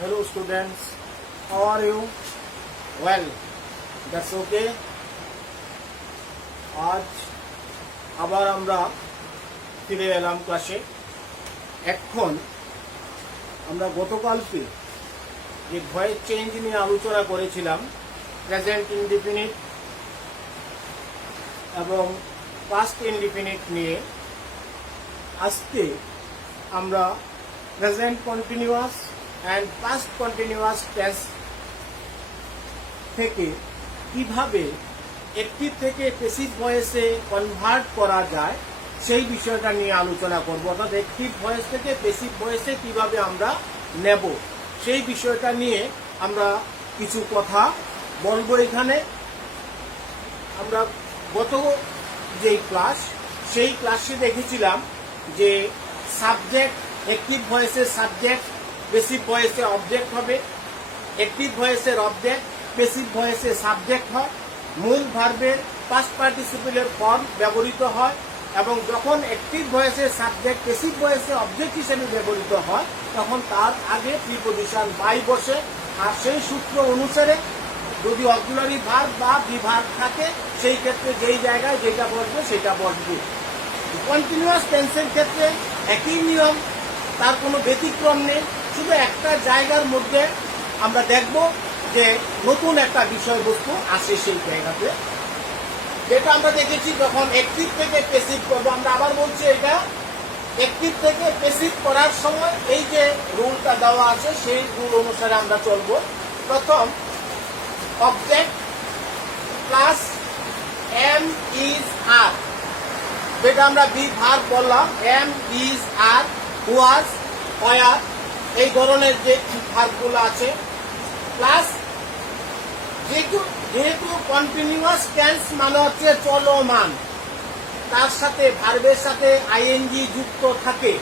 Hello students, how are you? Well, that's okay. আজ আবার আমরা ফিরে এলাম ক্লাসে। এখন আমরা গতকালকে যে ভয়েস চেঞ্জ নিয়ে আলোচনা করেছিলাম, প্রেজেন্ট ইনডিফিনিট এবং পাস্ট ইনডিফিনিট নিয়ে, আজকে আমরা present continuous and past continuous tense থেকে কিভাবে অ্যাক্টিভ থেকে প্যাসিভ ভয়েসে কনভার্ট করা যায় সেই বিষয়টা নিয়ে আলোচনা করব। অর্থাৎ অ্যাক্টিভ ভয়েস থেকে প্যাসিভ ভয়েসে কিভাবে আমরা নেব সেই বিষয়টা নিয়ে আমরা কিছু কথা বলবো। এখানে আমরা গত যেই ক্লাস, সেই ক্লাসে দেখেছিলাম যে সাবজেক্ট, অ্যাক্টিভ ভয়েসের সাবজেক্ট, প্যাসিভ ভয়েসে অবজেক্ট হবে, অ্যাক্টিভ ভয়েসের অবজেক্ট প্যাসিভ ভয়েসে সাবজেক্ট হয়, মূল ভার্বের পাস্ট পার্টিসিপেলের ফর্ম ব্যবহৃত হয়, এবং যখন অ্যাক্টিভ ভয়েসের সাবজেক্ট প্যাসিভ ভয়েসে অবজেক্ট হিসেবে ব্যবহৃত হয় তখন তার আগে প্রিপজিশন বাই বসে। আর সেই সূত্র অনুসারে যদি অক্সিলারি ভার্ব বা বিভার্ব থাকে সেই ক্ষেত্রে যেই জায়গায় যেটা বসবে সেটা বসবে। কন্টিনিউয়াস টেন্সের ক্ষেত্রে একই নিয়ম, তার কোনো ব্যতিক্রম নেই। শুধু একটা জায়গার মধ্যে আমরা দেখব যে নতুন একটা বিষয়বস্তু আসে সেই জায়গাতে, যেটা আমরা দেখেছি যখন অ্যাক্টিভ থেকে প্যাসিভ করবো। আমরা আবার বলছি, এটা অ্যাক্টিভ থেকে প্যাসিভ করার সময় এই যে রুলটা দেওয়া আছে সেই রুল অনুসারে আমরা চলবো। প্রথম, object plus am is are, যেটা আমরা বি ভার্ব বললাম, am is are, was, were, এই ধরনের যে ভার্বগুলো আছে, প্লাস যেহেতু কন্টিনিউয়াস টেন্স মানে হচ্ছে চলমান, তার সাথে ভার্বের সাথে আইএনজি যুক্ত থাকে,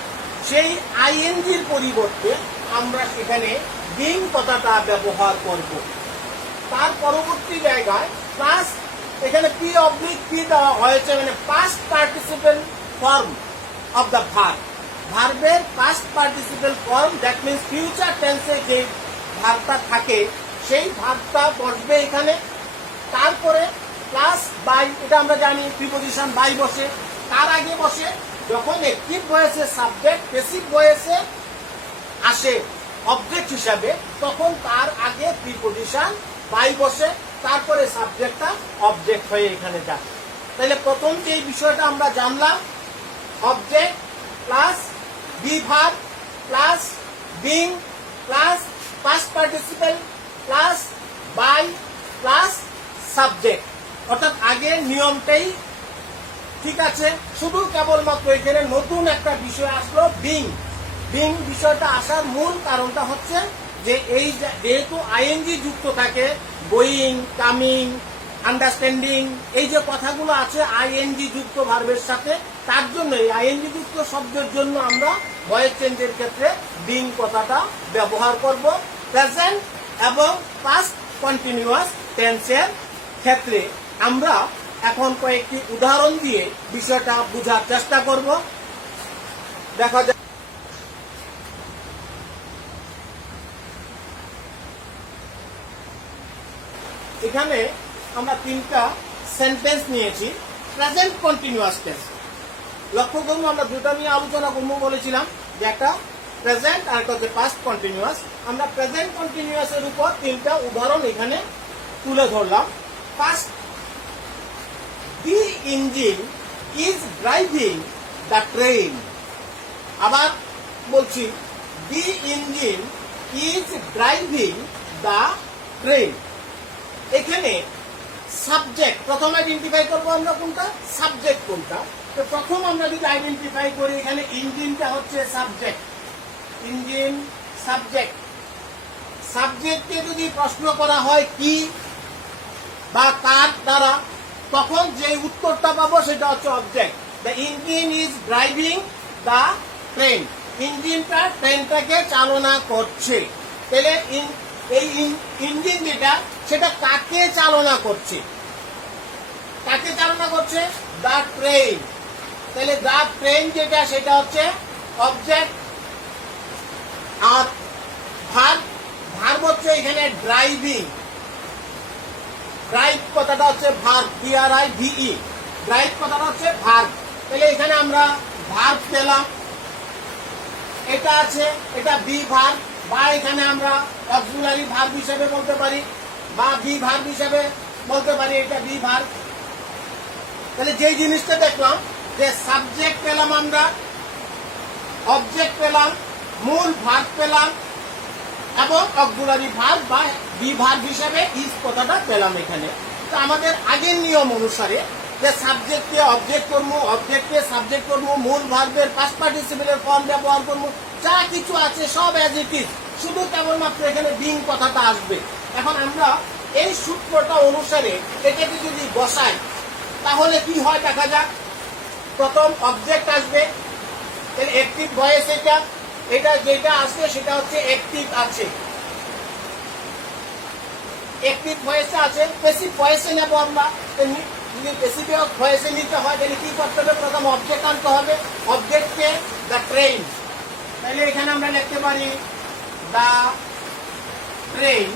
সেই আইএনজির পরিবর্তে আমরা সেখানে বিং কথাটা ব্যবহার করব। তার পরবর্তী জায়গায় প্লাস এখানে পি অবলিক পি দেওয়া হয়েছে, মানে past participle form of the verb, ভার্বের past participle form, that means future টেন্সে যে ভার্বটা থাকে সেই ভার্বটা বসবে এখানে। তারপরে প্লাস বাই, এটা আমরা জানি প্রিপজিশন বাই বসে। তার আগে বসে যখন অ্যাক্টিভ ভয়েসে সাবজেক্ট প্যাসিভ ভয়েসে আসে অবজেক্ট হিসাবে, তখন তার আগে প্রিপজিশন বাই বসে, তারপরে সাবজেক্টটা অবজেক্ট হয়ে এখানে যায়। তাহলে প্রথম যে বিষয়টা আমরা জানলাম, object plus be verb plus being plus past participle plus by plus subject, অর্থাৎ আগের নিয়মটাই ঠিক আছে। শুধু কেবলমাত্র এখানে নতুন একটা বিষয় আসলো, বিং। বিং বিষয়টা আসার মূল কারণটা হচ্ছে যে এই যেহেতু আইএনজি যুক্ত থাকে, গোয়িং, কামিং, আন্ডারস্ট্যান্ডিং, এই যে কথাগুলো আছে আইএনজি যুক্ত ভার্বের সাথে, তার জন্য এই আইএনজি যুক্ত শব্দের জন্য আমরা ভয়েস চেঞ্জের ক্ষেত্রে বিং কথাটা ব্যবহার করব। প্রেজেন্ট এবং পাস্ট কন্টিনিউয়াস টেন্সের ক্ষেত্রে আমরা এখন কয়েকটি উদাহরণ দিয়ে বিষয়টা বোঝার চেষ্টা করব। দেখা যায় এখানে আমরা তিনটা সেন্টেন্স নিয়েছি প্রেজেন্ট কন্টিনিউয়াস টেন্স। লক্ষ্য করুন, আমরা দুটা নিয়ে আলোচনা করবো বলেছিলাম, যে একটা প্রেজেন্ট আর একটা হচ্ছে পাস্ট কন্টিনিউয়াস। আমরা প্রেজেন্ট কন্টিনিউয়াসের উপর তিনটা উদাহরণ এখানে তুলে ধরলাম। First, the engine is driving the train. আবার বলছি, the engine is driving the train. এখানে সাবজেক্ট প্রথম আইডেন্টিফাই করবো আমরা, কোনটা সাবজেক্ট কোনটা। তো প্রথম আমরা যদি আইডেন্টিফাই করি, এখানে ইঞ্জিনটা হচ্ছে সাবজেক্ট, ইঞ্জিন সাবজেক্ট। সাবজেক্টকে যদি প্রশ্ন করা হয় কি বা কার দ্বারা, তখন যে উত্তরটা পাবো সেটা হচ্ছে object. The engine is driving the train, ইঞ্জিনটা ট্রেনটাকে চালনা করছে। তাহলে এই ইঞ্জিন যেটা, সেটা কাকে চালনা করছে? কাকে চালনা করছে? The train. তাহলে দ্য ট্রেন যেটা, সেটা হচ্ছে অবজেক্ট। আর ভার্ব এখানে ড্রাইভিং, ড্রাইভ কথাটা হচ্ছে ভার্ব, DRIVE, ড্রাইভ কথাটা হচ্ছে ভার্ব। তাহলে এখানে আমরা ভার্ব পেলাম, এটা আছে, এটা বি ভার্ব, বা এখানে আমরা অক্সিলারি ভার্ব হিসেবে বলতে পারি, বা বি ভার্ব হিসেবে বলতে পারি, এটা বি ভার্ব। তাহলে যেই জিনিসটা দেখলাম যে সাবজেক্ট পেলাম আমরা, অবজেক্ট পেলাম, মূল ভার্ব পেলাম, এবং অক্সিলারি ভার্ব বা বি ভার্ব হিসেবে ইজ কথাটা পেলাম এখানে। তো আমাদের আগের নিয়ম অনুসারে যে সাবজেক্টকে অবজেক্ট করবো, অবজেক্টকে সাবজেক্ট করবো, মূল ভার্বের পাস্ট পার্টিসিপেলের ফর্ম ব্যবহার করবো, যা কিছু আছে সব অ্যাজ ইট ইজ, শুধু কেবলমাত্র এখানে বিং কথাটা আসবে। এখন আমরা এই সূত্রটা অনুসারে এটাকে যদি বসাই তাহলে কি হয় দেখা যাক। প্রথম অবজেক্ট আসবে, অ্যাক্টিভ ভয়েস, এটা যেটা আসবে সেটা হচ্ছে অ্যাক্টিভ আছে, অ্যাক্টিভ ভয়েসে আছে। প্যাসিভ ভয়েসে নেবো আমরা, যদি প্যাসিভ ভয়েসে নিতে হয় তাহলে কি করতে হবে, প্রথম অবজেক্ট আনতে হবে, অবজেক্টকে দ্য ট্রেন। তাহলে এখানে আমরা লিখতে পারি the train,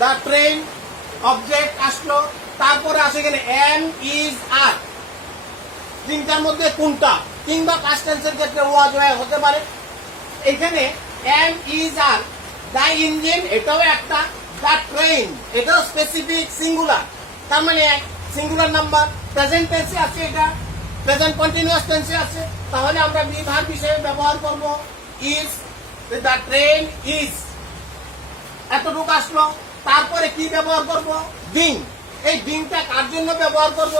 the train object আসলো। তারপরে আসে এখানে এম ইজ আর, তিনটার মধ্যে কোনটা, কিংবা পাস্ট টেন্সের ক্ষেত্রে ওয়াজ ওয়ার হতে পারে। এখানে am is are, the engine এটাও একটা, দ্য ট্রেন এটাও স্পেসিফিক সিঙ্গুলার, তার মানে এক সিঙ্গুলার নাম্বার। প্রেজেন্ট টেন্সে আছে, এটা প্রেজেন্ট কন্টিনিউয়াস টেন্সে আছে, তাহলে আমরা বি ভার্ব হিসেবে ব্যবহার করব ইজ, দ্য ট্রেন ইজ, এতটুকু আসলো। তারপরে কি ব্যবহার করব, বিং। এই বিংটা কার জন্য ব্যবহার করব,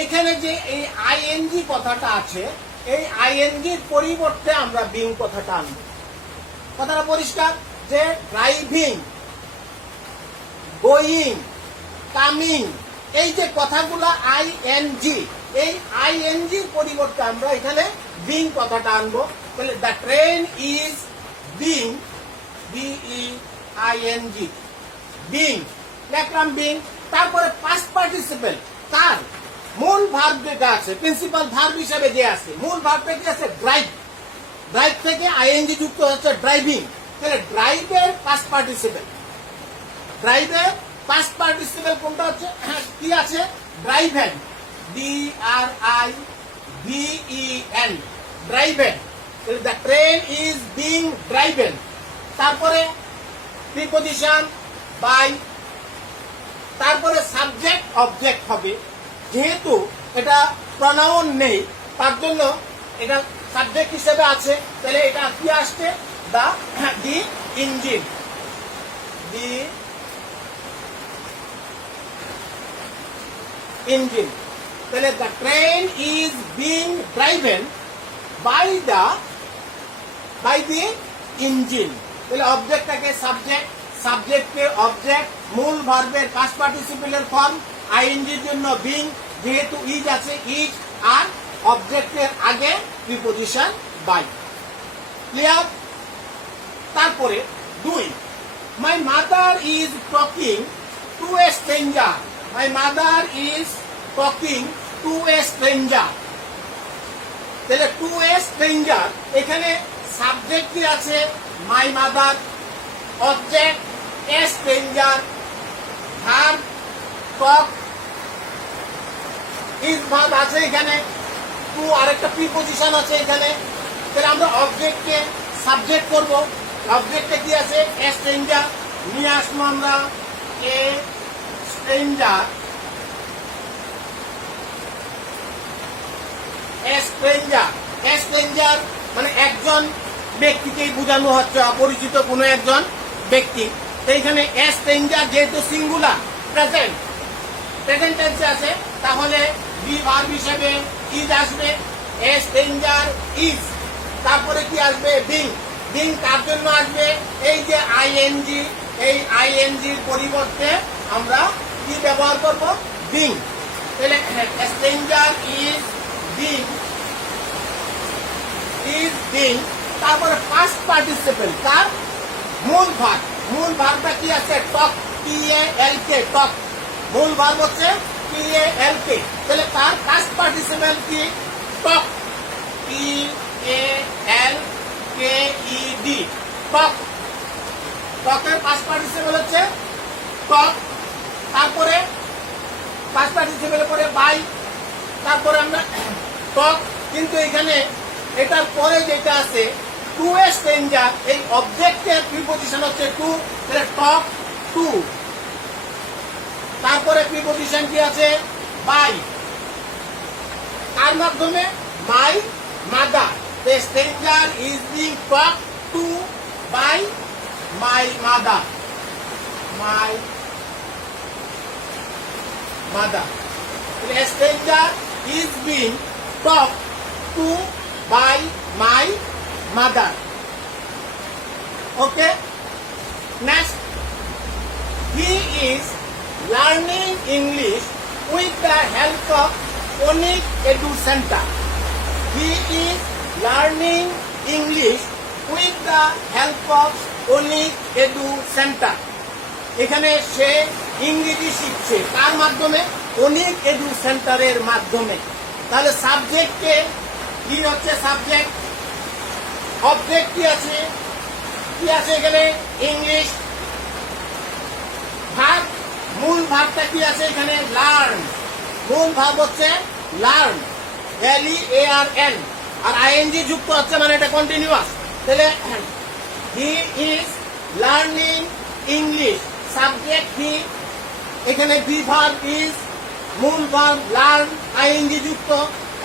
এইখানে যে এই আইএনজি কথাটা আছে, এই আইএনজির পরিবর্তে আমরা বিং কথাটা আনবো। কথাটা পরিষ্কার যে ড্রাইভিং, গোয়িং, কামিং, এই যে কথাগুলো আইএনজি, এই আইএনজির পরিবর্তে আমরা এখানে বিং কথাটা আনবো। তাহলে the train is being, BEING, being লেখলাম being. তারপরে পাস্ট পার্টিসিপেল, কার, মূল ভার্ব যেটা আছে, প্রিন্সিপাল ভার্ব হিসেবে যে আছে, মূল ভার্বটা কি আছে, ড্রাইভ, ড্রাইভ থেকে আইএনজি যুক্ত হচ্ছে ড্রাইভিং। তাহলে ড্রাইভের পাস্ট পার্টিসিপেল, ড্রাইভের পাস্ট পার্টিসিপেল কোনটা হচ্ছে, কি আছে, driven, DRIVEN, driven. The train is being driven. তারপরে প্রিপজিশন বাই, তারপরে সাবজেক্ট অবজেক্ট হবে, যেহেতু এটা প্রনাউন নেই তার জন্য এটা সাবজেক্ট হিসেবে আছে, তাহলে এটা কি আসছে, দি ইঞ্জিন, দি ইঞ্জিন। তাহলে the train is being driven by the engine. তাহলে অবজেক্টটাকে সাবজেক্ট, সাবজেক্টকে অবজেক্ট, মূল ভার্বের পাস্ট পার্টিসিপেলের ফর্ম, আইএনজির জন্য বিং, যেহেতু ইজ আছে ইজ, আর অবজেক্টের আগে প্রিপজিশন বাই। ক্লিয়ার? তারপরে 2, my mother is talking to a stranger, my mother is talking to a stranger. তাহলে টু এ স্ট্রেঞ্জার, এখানে সাবজেক্ট কি আছে, my mother, object a stranger, verb talk, is verb আছে এখানে, two আরেকটা preposition আছে এখানে। তাহলে আমরা অবজেক্টকে সাবজেক্ট করব, অবজেক্টে কি আছে, এ স্ট্রেঞ্জার, নিয়ে আসবো আমরা a stranger, a stranger, a stranger মানে একজন ব্যক্তিকেই বোঝানো হচ্ছে, অপরিচিত কোনো একজন ব্যক্তি। এইখানে এ স্ট্রেঞ্জার যেহেতু সিঙ্গুলার, প্রেজেন্ট, প্রেজেন্ট টেন্সে আছে, তাহলে বি ভার্ব হিসেবে ইজ আসবে, এ স্ট্রেঞ্জার ইজ। তারপরে কি আসবে, বিং, বিং তার জন্য আসবে এই যে আইএনজি, এই আইএনজির পরিবর্তে আমরা কি ব্যবহার করব, বিং। তাহলে stranger is being, is being. তারপরে পাস্ট পার্টিসিপেল, তার মূল ভার্ব, মূল ভার্বটা কি আছে, টক, TALK, টক, মূল ভার্ব হচ্ছে TALK। তাহলে তার পাস্ট পার্টিসিপেল কি, টক, TALKED, টক, টকের পাস্ট পার্টিসিপল হচ্ছে টক, তারপরে পাস্ট পার্টিসিপেলের পরে বাই, তারপরে আমরা টক। কিন্তু এখানে এটার পরে যেটা আছে টু এ স্ট্রেঞ্জার, এই অবজেক্টের প্রিপজিশন হচ্ছে টু, তাহলে টক টু। তারপরে প্রিপজিশন কি আছে বাই, কার মাধ্যমে? My mother. The stranger is being talk to by my mother, my mother. A stranger is being talked to by my mother. Okay. Next, he is learning English with the help of Onik Edu Center. He is learning English with the help of Onik Edu Center. এখানে সে ইংরেজি শিখছে কার মাধ্যমে? অনিক edu সেন্টারের মাধ্যমে। তাহলে সাবজেক্টে কি হচ্ছে? সাবজেক্ট। অবজেক্ট কি আছে? কি আছে এখানে? ইংলিশ। ভার্ব, মূল ভার্বটা কি আছে এখানে? লার্ন। মূল ভার্ব হচ্ছে লার্ন, LEARN, আর আইএনজি যুক্ত হচ্ছে মানে এটা কন্টিনিউয়াস। তাহলে he is learning English, subject হি, এখানে বি ভার্ব ইজ, মূল ভার্ব লার্ন, আইএনজি যুক্ত,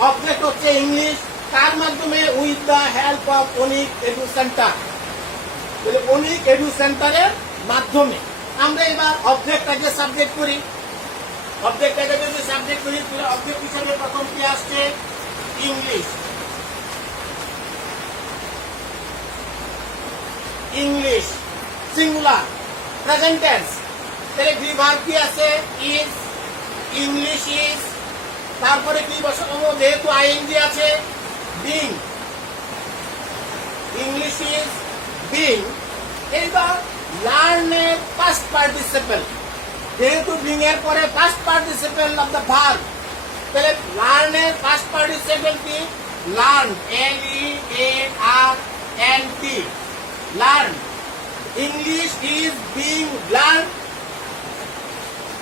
অবজেক্ট হচ্ছে ইংলিশ, কার মাধ্যমে? With the help of Anik edu centre. তাহলে অনিক এডু সেন্টারের মাধ্যমে। আমরা এবার অবজেক্টটাকে সাবজেক্ট করি। অবজেক্টটাকে যদি সাবজেক্ট করি তাহলে অবজেক্ট হিসেবে প্রথম কি আসছে? English. English singular, present tense. তাহলে ভি ভার্ব কি আছে? ইজ, ইংলিশ ইজ, তারপরে কি বসাবো? যেহেতু আইএনজি আছে বিং, ইংলিশ ইজ বিং। এইবার লার্নের পাস্ট পার্টিসিপল, যেহেতু বিং এর পরে past participle of the verb, তাহলে লার্নের পাস্ট পার্টিসিপল কি? Learn, LEARNT, learn. English is being learn,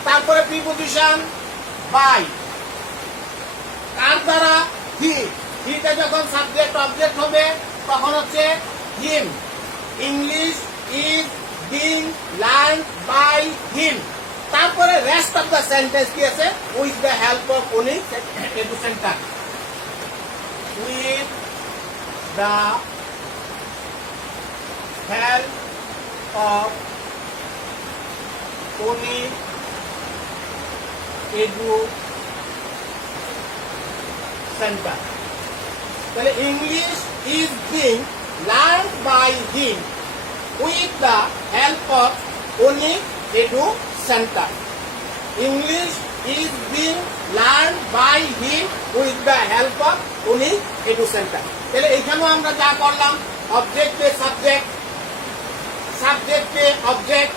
তারপরে প্রিপজিশন বাই, কার দ্বারা? হি। হিটা যখন সাবজেক্ট অবজেক্ট হবে তখন হচ্ছে him. English is being learn by him. তারপরে রেস্ট অফ দ্য সেন্টেন্স কি আছে? With the help of Anik edu centre, with the help of Anik edu centre. তাহলে English is being learn by him with the help of Anik edu center. English is being learn by him with the help of Anik edu centre. তাহলে এখানেও আমরা যা করলাম, অবজেক্টে subject, সাবজেক্টে object,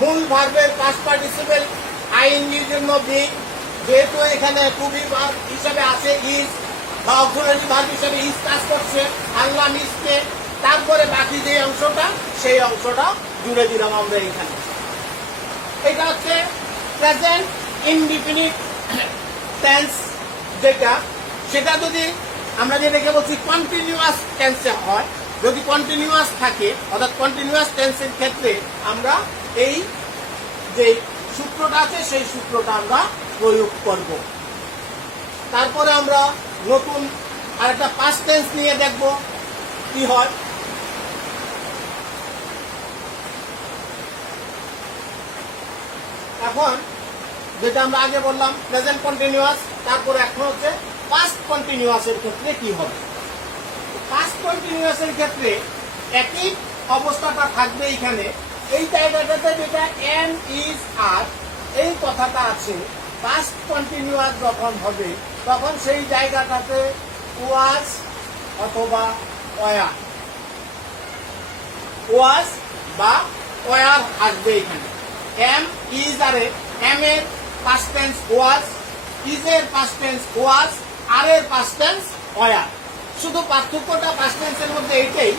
মূল ভার্বের past participle আইএনজির জন্য বিং, যেহেতু এখানে টু বি ভার্ব হিসেবে আছে ইজ, বা অক্সিলারি ভার্ব হিসেবে ইজ কাজ করছে, আনলাম ইজকে, তারপরে বাকি যে অংশটা সেই অংশটা জুড়ে দিলাম আমরা এখানে। এটা হচ্ছে প্রেজেন্ট ইনডিফিনিট টেন্স যেটা, সেটা যদি আমরা যেটাকে বলছি কন্টিনিউয়াস টেন্সে হয়, যদি কন্টিনিউয়াস থাকে অর্থাৎ কন্টিনিউয়াস টেন্সের ক্ষেত্রে আমরা এই যে সূত্রটা আছে সেই সূত্রটা আমরা প্রয়োগ করব। তারপরে আমরা নতুন আরেকটা পাস্ট টেন্স নিয়ে দেখব কি হয়। এখন যেটা আমরা আগে বললাম প্রেজেন্ট কন্টিনিউয়াস, তারপরে এখন হচ্ছে পাস্ট কন্টিনিউয়াসের ক্ষেত্রে কি হবে। পাস্ট কন্টিনিউয়াসের ক্ষেত্রে একই অবস্থাটা থাকবে এখানে, এই জায়গাটাতে যেটা এম ইজ আর এই কথাটা আছে, পাস্ট কন্টিনিউয়াস যখন হবে তখন সেই জায়গাটাতে ওয়াজ অথবা ওয়ার, ওয়াজ বা ওয়ার আসবে এখানে। এম ইজ আরে এম এর পাস্ট টেন্স ওয়াজ, ইজ এর পাস্ট টেন্স ওয়াজ, আর এর পাস্ট টেন্স ওয়ার। শুধু পার্থক্যটা পাস্ট টেন্সের মধ্যে এইটাই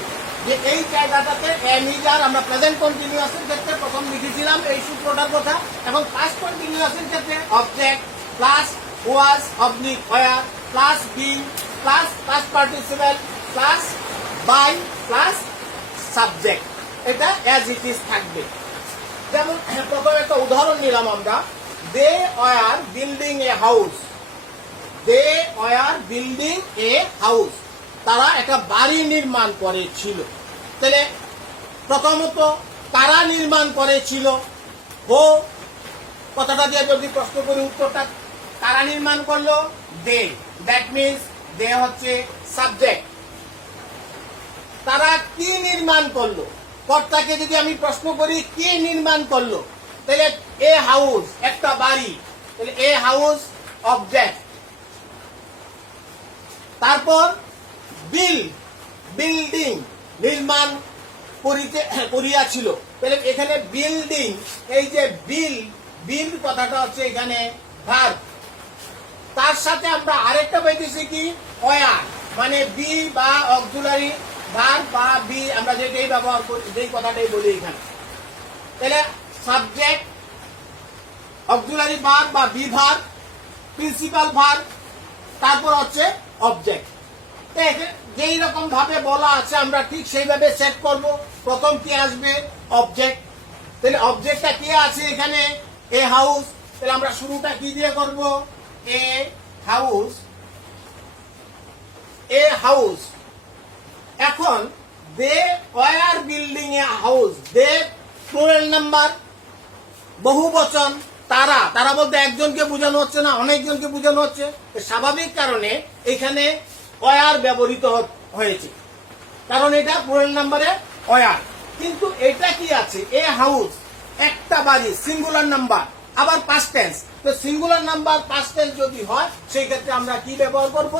যে এই জায়গাটাতে এম ইজ আর আমরা প্রেজেন্ট কন্টিনিউয়াসের ক্ষেত্রে প্রথম লিখেছিলাম এই সূত্রটার কথা। এখন পাস্ট কন্টিনিউয়াসের ক্ষেত্রে object plus was oblique were plus being plus past participle plus by plus subject, এটা অ্যাজ ইট ইজ থাকবে। যেমন প্রথম একটা উদাহরণ নিলাম আমরা, they were building a house. They were building a house, তারা একটা বাড়ি নির্মাণ করেছিল। তাহলে প্রথমত তারা নির্মাণ করেছিল, হো কথাটা দিয়ে যদি প্রশ্ন করি উত্তরটা তারা নির্মাণ করলো, দে, দ্যাট মিনস দে হচ্ছে সাবজেক্ট। তারা কি নির্মাণ করলো, কর্তাকে যদি আমি প্রশ্ন করি কি নির্মাণ করলো, তাহলে এ হাউস একটা বাড়ি, তাহলে এ হাউস অবজেক্ট। তারপর বিল্ডিং নির্মাণ করিয়াছিল, তাহলে এখানে বিল্ডিং, এই যে বিল্ড কথাটা হচ্ছে এখানে ভার্ব। তার সাথে আমরা আরেকটা পাইতেছি কি ওয়ার, মানে বি বা অক্সিলারি ভার্ব বা বি, আমরা যেটাই ব্যবহার করি যেই কথাটাই বলি এখানে। তাহলে সাবজেক্ট, অক্সিলারি ভার্ব বা বি ভার্ব, প্রিন্সিপাল ভার্ব, তারপর হচ্ছে অবজেক্ট। যেই রকম ভাবে বলা আছে আমরা ঠিক সেইভাবে সেট করব। প্রথম কি আসবে অবজেক্ট, তাহলে অবজেক্টটা কি আছে এখানে এ হাউস, তাহলে আমরা শুরুটা কি দিয়ে করব এ হাউস, এ হাউস। এখন they were building a house, they plural number বহু বচন, তারা, তারা বলতে একজনকে বোঝানো হচ্ছে না অনেকজনকে বোঝানো হচ্ছে, স্বাভাবিক কারণে এখানে ওয়ার ব্যবহৃত হয়েছে, কারণ এটা প্লুরাল নাম্বারে ওয়ার। কিন্তু এটা কি আছে এ হাউস একটা বাড়ি সিঙ্গুলার নাম্বার, আবার পাস্ট টেন্স, তো সিঙ্গুলার নাম্বার পাস্ট টেন্স যদি হয় সেই ক্ষেত্রে আমরা কি ব্যবহার করব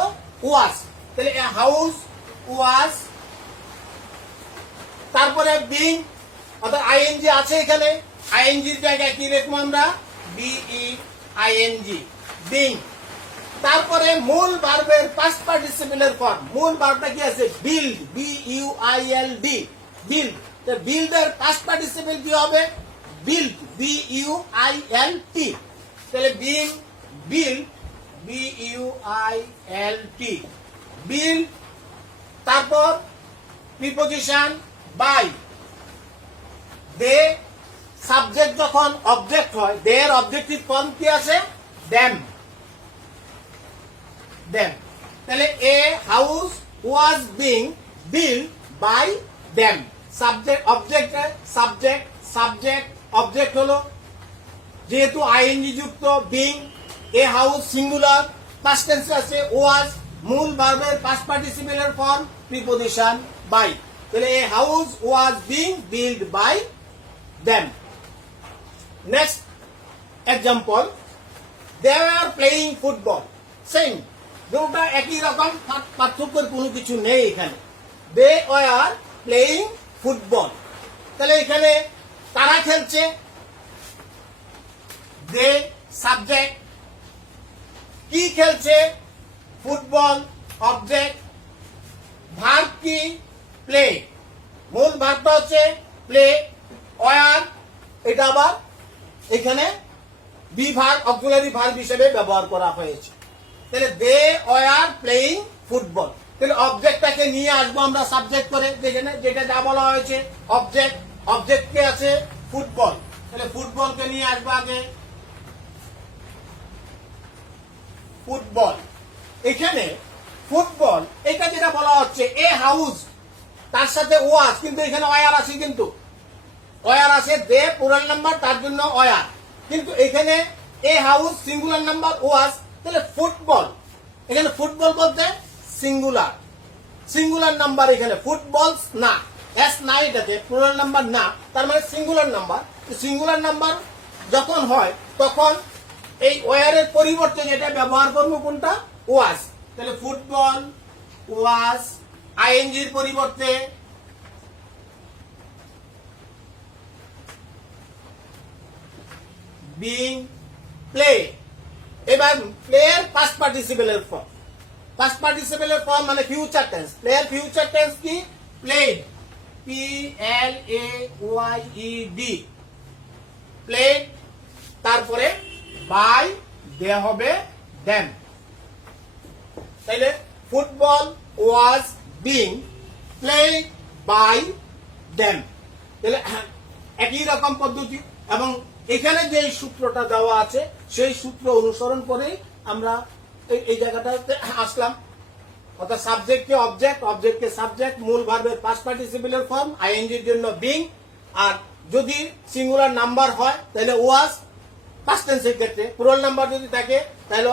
ওয়াজ। তাহলে এ হাউস ওয়াজ, তারপরে বিং অর্থাৎ আইএনজি আছে এখানে, আইএনজির জায়গায় কি লিখবো আমরা বিই আইএনজি বিং। তারপরে মূল ভার্বের পাস্ট পার্টিসিপেলের ফর্ম, মূল ভার্বটা কি আছে build, B U I L D, build. তো বিল্ডের পাস্ট পার্টিসিপেল কি হবে build, B U I L T, তাহলে being build, B U I L T build. তারপর প্রিপোজিশন বাই, দে সাবজেক্ট যখন অবজেক্ট হয়, দের অবজেক্টিভ ফর্ম কি আছে দেম, দেম। তাহলে a house was being build by them, subject object, subject subject object হলো, যেহেতু আইএনজি যুক্ত being, a house singular, past tense আছে ওয়াজ, মূল ভার্বের পাস্ট পার্টিসিপেলের ফর্ম প্রিপোজিশন বাই, তাহলে a house was being build by them. Next example, they are playing football, same, দুটা একই রকম, পার্থক্যের কোনো কিছু নেই এখানে। দে আর প্লেইং ফুটবল, তাহলে এখানে তারা খেলছে, দে সাবজেক্ট, কি খেলছে ফুটবল অবজেক্ট, ভার্ব কি প্লে, মূল ভার্বটা হচ্ছে প্লে, ওয়ার এটা আবার এখানে বি ভার্ব অক্সিলারি ভার্ব হিসেবে ব্যবহার করা হয়েছে। তাহলে দে ওয়ার প্লেইং ফুটবল, তাহলে অবজেক্টটাকে নিয়ে আসবো আমরা সাবজেক্ট করে, যেখানে যেটা যা বলা হয়েছে অবজেক্ট, অবজেক্ট কে আছে ফুটবল, তাহলে ফুটবলকে নিয়ে আসবো আগে ফুটবল। এখানে ফুটবল এটা যেটা বলা হচ্ছে এ হাউস, তার সাথে ওয়াজ, কিন্তু এখানে ওয়ার আছে, কিন্তু ওয়ার আছে, দে প্লুরাল নাম্বার তার জন্য ওয়ার, কিন্তু এখানে এ হাউস সিঙ্গুলার নাম্বার ওয়াজ, তাহলে ফুটবল, এখানে ফুটবল বলতে সিঙ্গুলার, সিঙ্গুলার নাম্বার এখানে ফুটবল না, এস না, এটাতে প্লুরাল নাম্বার না, তার মানে সিঙ্গুলার নাম্বার। সিঙ্গুলার নাম্বার যখন হয় তখন এই ওয়ারের পরিবর্তে যেটা ব্যবহার করবো কোনটা ওয়াজ, তাহলে ফুটবল ওয়াজ, আইএনজির পরিবর্তে বিং প্লে। এবার প্লেয়ার পাস্ট পার্টিসিপেলের ফর্ম, পাস্ট পার্টিসিপেলের ফর্ম মানে ফিউচার টেন্স, প্লেয়ার ফিউচার টেন্স কি প্লেড, PLAYED, প্লেড, তারপরে বাই দেয়া হবে দেম। তাইলে football was being played by them, তাহলে একই রকম পদ্ধতি। এবং এখানে যে সূত্রটা দেওয়া আছে সেই সূত্র অনুসরণ করে আমরা এই জায়গাটাতে আসলাম। অর্থাৎ সাবজেক্টকে অবজেক্ট, অবজেক্টকে সাবজেক্ট, মূল ভার্বের পাস্ট পার্টিসিপেলের ফর্ম, আইএনজির জন্য বিং, আর যদি সিঙ্গুলার নাম্বার হয় তাহলে ওয়াজ, পাস্ট টেন্সের ক্ষেত্রে প্লুরাল নাম্বার যদি থাকে তাহলে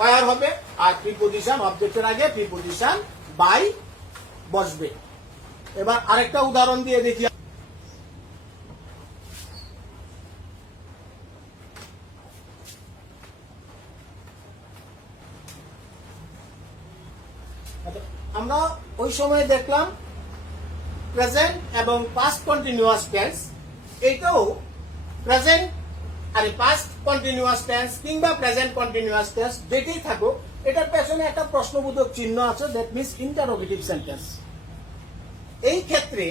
ওয়ার হবে, আর প্রিপোজিশন অবজেক্টের আগে প্রিপোজিশন বাই বসবে। এবার আরেকটা উদাহরণ দিয়ে দেখি। আমরা ওই সময় দেখলাম প্রেজেন্ট এবং পাস্ট কন্টিনিউয়াস টেন্স, এটাও প্রেজেন্ট আর পাস্ট কন্টিনিউয়াস টেন্স কিংবা প্রেজেন্ট কন্টিনিউয়াস টেন্স যেটাই থাকুক, এটার পেছনে একটা প্রশ্নবোধক চিহ্ন আছে, দ্যাট মিনস ইন্টারোগেটিভ সেন্টেন্স। এই ক্ষেত্রে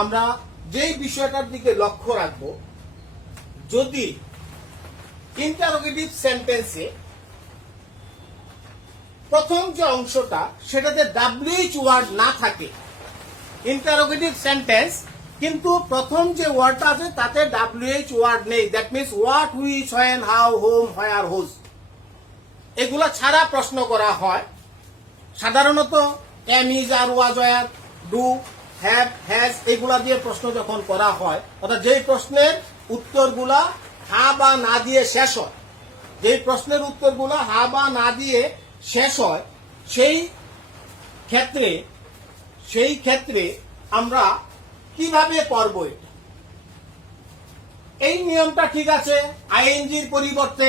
আমরা যেই বিষয়টার দিকে লক্ষ্য রাখব, যদি ইন্টারোগেটিভ সেন্টেন্সে প্রথম যে অংশটা সেটাতে WH ওয়ার্ড না থাকে, ইন্টারোগেটিভ সেন্টেন্স কিন্তু প্রথম যে ওয়ার্ডটা আছে তাতে WH ওয়ার্ড নেই, that means what, which, when, how, home, where, whose, এগুলা ছাড়া প্রশ্ন করা হয়। সাধারণত am, is, are, was, were, do, have, has এগুলা দিয়ে প্রশ্ন যখন করা হয়, অর্থাৎ যেই প্রশ্নের উত্তরগুলা হা বা না দিয়ে শেষ হয়, যেই প্রশ্নের উত্তরগুলা হা বা না দিয়ে শেষ হয়, সেই ক্ষেত্রে আমরা কিভাবে করব এটা? এই নিয়মটা ঠিক আছে, আইএনজির পরিবর্তে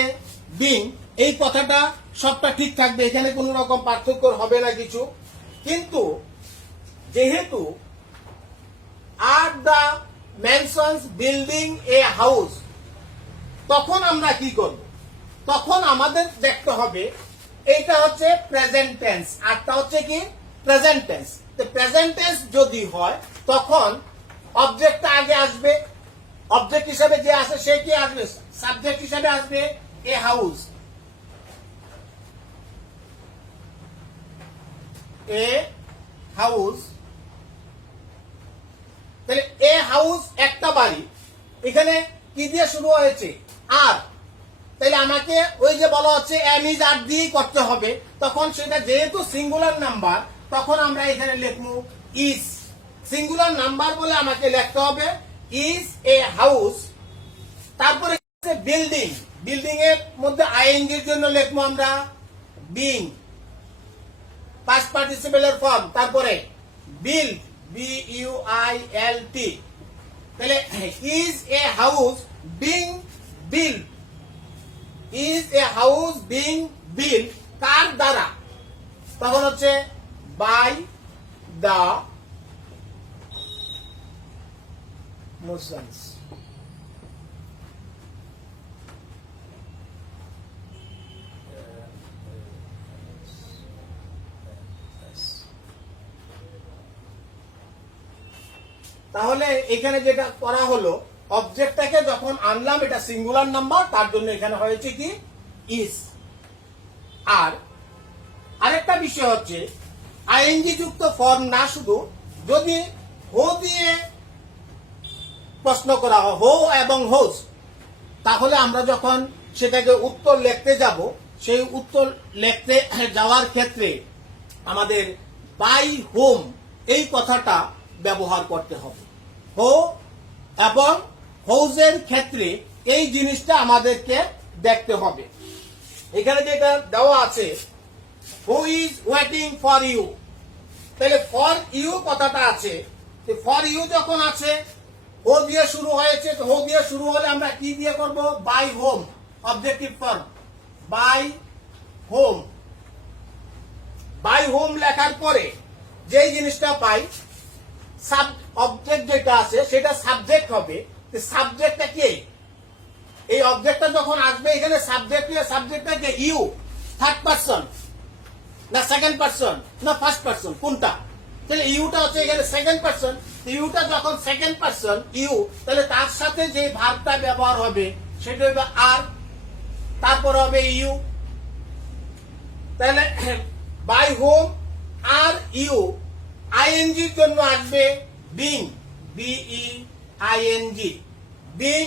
বিং, এই কথাটা সবটা ঠিক থাকবে, এখানে কোন রকম পার্থক্য হবে না কিছু। কিন্তু যেহেতু are the mansions building a house, তখন আমরা কি করব? তখন আমাদের দেখতে হবে এইটা হচ্ছে প্রেজেন্ট টেন্স, আরটা হচ্ছে কি প্রেজেন্ট টেন্স। তো প্রেজেন্ট টেন্স যদি হয় তখন অবজেক্টটা আগে আসবে, অবজেক্ট হিসাবে যে আসে সে কি আসবে? সাবজেক্ট হিসাবে আসবে এ হাউস, এ হাউস। তাহলে এ হাউস একটা বাড়ি, এখানে কি দিয়ে শুরু হয়েছে? আর, তাহলে আমাকে ওই যে বলা হচ্ছে এম, ইজ, আর দিয়ে করতে হবে, তখন সেটা যেহেতু সিঙ্গুলার নাম্বার তখন আমরা এখানে লিখবো ইজ। সিঙ্গুলার নাম্বার বলে আমাকে লিখতে হবে ইজ এ হাউস। তারপরে বিল্ডিং, বিল্ডিং এর মধ্যে আইএনজির জন্য লিখবো আমরা বিং, পাস্ট পার্টিসিপেলের ফর্ম, তারপরে বিল্ড, BUILT। তাহলে is a house being build, is a house being build কার দ্বারা? তখন হচ্ছে বাই দ্য মুসলিমস। তাহলে এখানে যেটা করা হলো, অবজেক্টটাকে যখন আনলাম এটা সিঙ্গুলার নাম্বার, তার জন্য এখানে হয়েছে কি ইজ। আর আরেকটা বিষয় হচ্ছে আইএনজি যুক্ত ফর্ম না, শুধু যদি হো দিয়ে প্রশ্ন করা হয়, হো এবং হোজ, তাহলে আমরা যখন সেটাকে উত্তর লিখতে যাব, সেই উত্তর লিখতে যাওয়ার ক্ষেত্রে আমাদের বাই হোম এই কথাটা ব্যবহার করতে হবে। হো এবং হোজের ক্ষেত্রে এই জিনিসটা আমাদেরকে দেখতে হবে। এখানে যেটা দেওয়া আছে, who is waiting for you, তাহলে ফর ইউ কথাটা আছে, ফর ইউ যখন আছে হো দিয়ে শুরু হয়েছে, তো হো দিয়ে শুরু হলে আমরা কি দিয়ে করব? By home, objective form by home. By home লেখার পরে যেই জিনিসটা পাই, সাব অবজেক্ট যেটা আছে সেটা সাবজেক্ট হবে। সাবজেক্টটা কি? এই অবজেক্টটা যখন আসবে এখানে সাবজেক্টটা কে? ইউ। থার্ড পারসন না সেকেন্ড পারসন না ফার্স্ট পারসন, কোনটা? তাহলে ইউটা হচ্ছে এখানে সেকেন্ড পারসন। ইউটা যখন সেকেন্ড পারসন ইউ, তাহলে তার সাথে যে ভার্বটা ব্যবহার হবে সেটা হবে আর, তারপর হবে ইউ। তাহলে বাই হোম আর ইউ, আইএনজির জন্য আসবে বিং, বিই আইএনজি, বিং।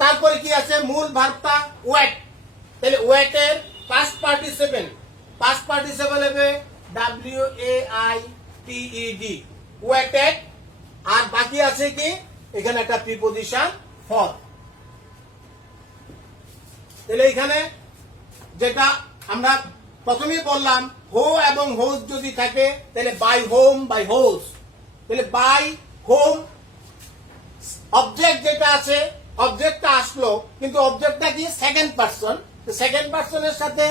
তারপরে কি আছে মূল ভার্বটা ওয়েট, তাহলে ওয়েটের পাস্ট পার্টিসিপেল, পাস্ট পার্টিসিপেল হবে WAITED, ওয়েটেড। আর বাকি আছে কি এখানে একটা প্রিপোজিশন ফর। তাহলে এখানে যেটা আমরা প্রথমেই বললাম, হো এবং হোজ যদি থাকে তাহলে বাই হোম বাই হোজ। তাহলে বাই হোম অবজেক্ট যেটা আছে, অবজেক্টটা আসলো কিন্তু অবজেক্টটা কি সেকেন্ড পারসন। সেকেন্ড পারসনের সাথে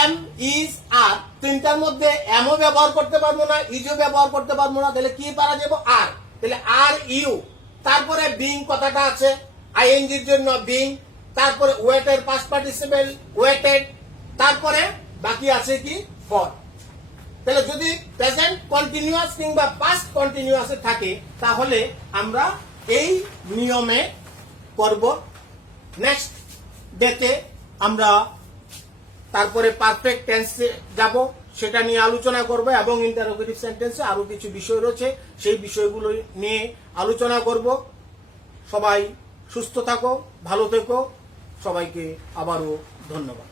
এম, ইজ, আর, তিনটার মধ্যে এমও ব্যবহার করতে পারবো না, ইজও ব্যবহার করতে পারবো না। তাহলে কি পারা যাবো আর, তাহলে আর ইউ। তারপরে বিং কথাটা আছে, আইএনজির জন্য বিং। তারপরে ওয়েটের পাস্ট পার্টিসিপেল ওয়েটেড। তারপরে বাকি আছে কি ফর। তাহলে যদি প্রেজেন্ট কন্টিনিউয়াস কিংবা পাস্ট কন্টিনিউয়াস থাকে তাহলে আমরা এই নিয়মে করব। নেক্সট ডেতে আমরা তারপরে পারফেক্ট টেন্সে যাব, সেটা নিয়ে আলোচনা করব এবং ইন্টারোগেটিভ সেন্টেন্সে আরো কিছু বিষয় রয়েছে সেই বিষয়গুলো নিয়ে আলোচনা করব। সবাই সুস্থ থাকো, ভালো থেকো, সবাইকে আবারও ধন্যবাদ।